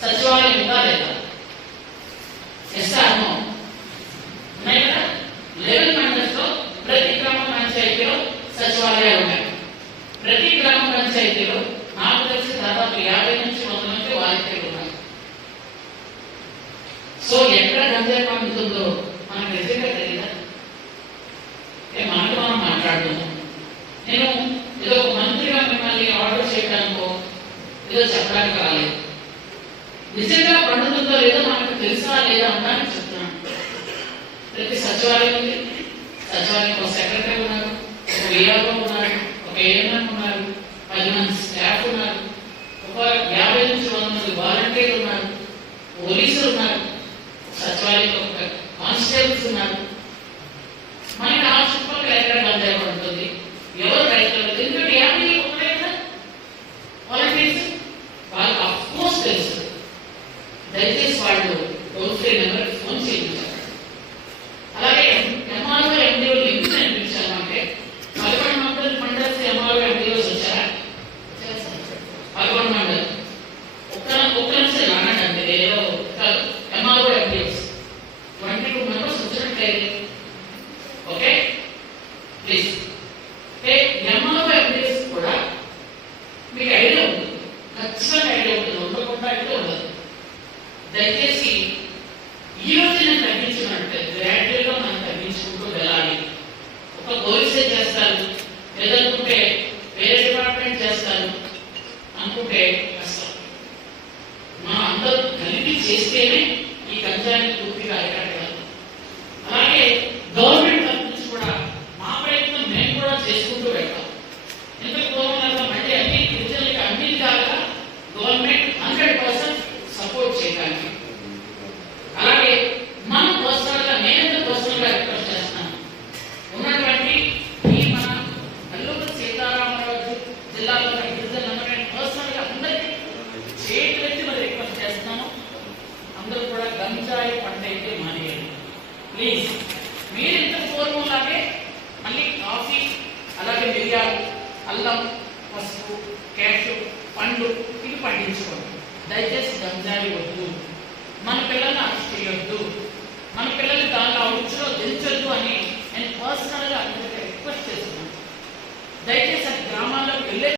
సచివాలయం ఉందా లేదా? ఎస్ఆర్ఓ ఉన్నాయి కదా. 11 మండల్స్ లో ప్రతి గ్రామ పంచాయతీలో సచివాలయాలు ఉన్నాయి. ప్రతి గ్రామ పంచాయతీలో నాకు తెలిసి దాదాపు 50 నుంచి 100 మంది వాలంటీర్లు ఉన్నారు. సో ఎక్కడ గంజాయి పండుతుందో మనకు నిజంగా తెలియదా? మనకు మనం మాట్లాడుతున్నాం. నేను ఏదో మంత్రిగా మిమ్మల్ని ఆర్డర్ చేయడానికో ఏదో చెప్పడానికి రాలేదు. నిజంగా పండుతుందో లేదో మనకు తెలుసా లేదా అన్నాను చెప్తున్నాను. ప్రతి సచివాలయం ఉంది. సచివాలయం ఒక సెక్రటరీ ఉన్నారు, ఒక వీఆర్ఓ ఉన్నారు, ఒక ఏఎన్ఎం ఉన్నారు, 10 మంది స్టాఫ్ ఉన్నారు, ఒక 50 నుంచి 100 మంది వాలంటీర్లు ఉన్నారు, పోలీసులు ఉన్నారు, సచివాలయంలో ఒక కానిస్టేబుల్స్ ఉన్నారు. మనకి ఆ చుట్టుపక్కల ఎక్కడ గంజాయి పడుతుంది, ఎవరు రైతులు ఎందుకంటే 50 ఒకటే కదా వాలంటీర్స్, వాళ్ళకి అఫ్కోర్స్ తెలుసు. దయచేసి వాళ్ళు టోల్ ఫ్రీ నెంబర్ ఫోన్ చేయించారు. అలాగే ఎంఆర్ఓ ఎండిఓలు ఎందుకు అనిపించాను అంటే 11 మండల్స్ ఎంఆర్ఓ ఎండిఓస్ వచ్చారా? 11 మండల్ ఒక్క నిమిషం అన్నాడండి ఏదో ఎంఆర్ఓ ఎండిఓస్ 22 మెంబర్స్ వచ్చినట్లయితే ఓకే ప్లీజ్. ఎంఆర్ఓ ఎండిఓస్ కూడా మీకు ఐడియా ఉంటుంది, ఖచ్చితంగా ఐడియా ఉంటుంది, ఉండకుండా అయితే ఉండదు. దయచేసి ఈ రోజు నేను తగ్గించినట్టే గ్రాడ్యువల్ గా మనం తగ్గించుకుంటూ వెళ్ళాలి. ఒక పోలీసే చేస్తారు లేదనుకుంటే వేరే డిపార్ట్మెంట్ చేస్తారు అనుకుంటే కష్టం. మనం అందరూ కలిపి చేస్తేనే ఈ గంజాయిని పూర్తిగా అరికట్టగలం. అలాగే గవర్నమెంట్ తరఫు నుంచి కూడా మా ప్రయత్నం మేము కూడా చేసుకుంటూ వెళ్తాం. ఇంతకు పూర్వంగా మళ్ళీ అన్ని గిరిజనులకి అన్ని విధాలుగా గవర్నమెంట్ 100% సపోర్ట్ చేయడానికి. అలాగే మనం పర్సనల్ గా నేనైతే పర్సనల్ గా రిక్వెస్ట్ చేస్తున్నాను, ఉన్నటువంటి ఈ మన అల్లూరు సీతారామరాజు జిల్లాలో గిరిజనులందరూ పర్సనల్ గా అందరికీ చేతి పెట్టి మరి రిక్వెస్ట్ చేస్తున్నాను. అందరూ కూడా గంజాయి పంట అయితే మానేయండి ప్లీజ్. మీరు ఇంతకు పూర్వంలాగే మళ్ళీ కాఫీ, అలాగే మిరియాలు, అల్లం, పసుపు, క్యాషు, పండ్లు ఇవి పండించుకోండి. దయచేసి గంజాయి వద్దు, మన పిల్లల్ని అరెస్ట్ చేయొద్దు, మన పిల్లల్ని దానిలో ఉచ్చులో దించొద్దు అని నేను పర్సనల్ గా అందరికీ రిక్వెస్ట్ చేస్తున్నాను. దయచేసి గ్రామాల్లోకి వెళ్ళే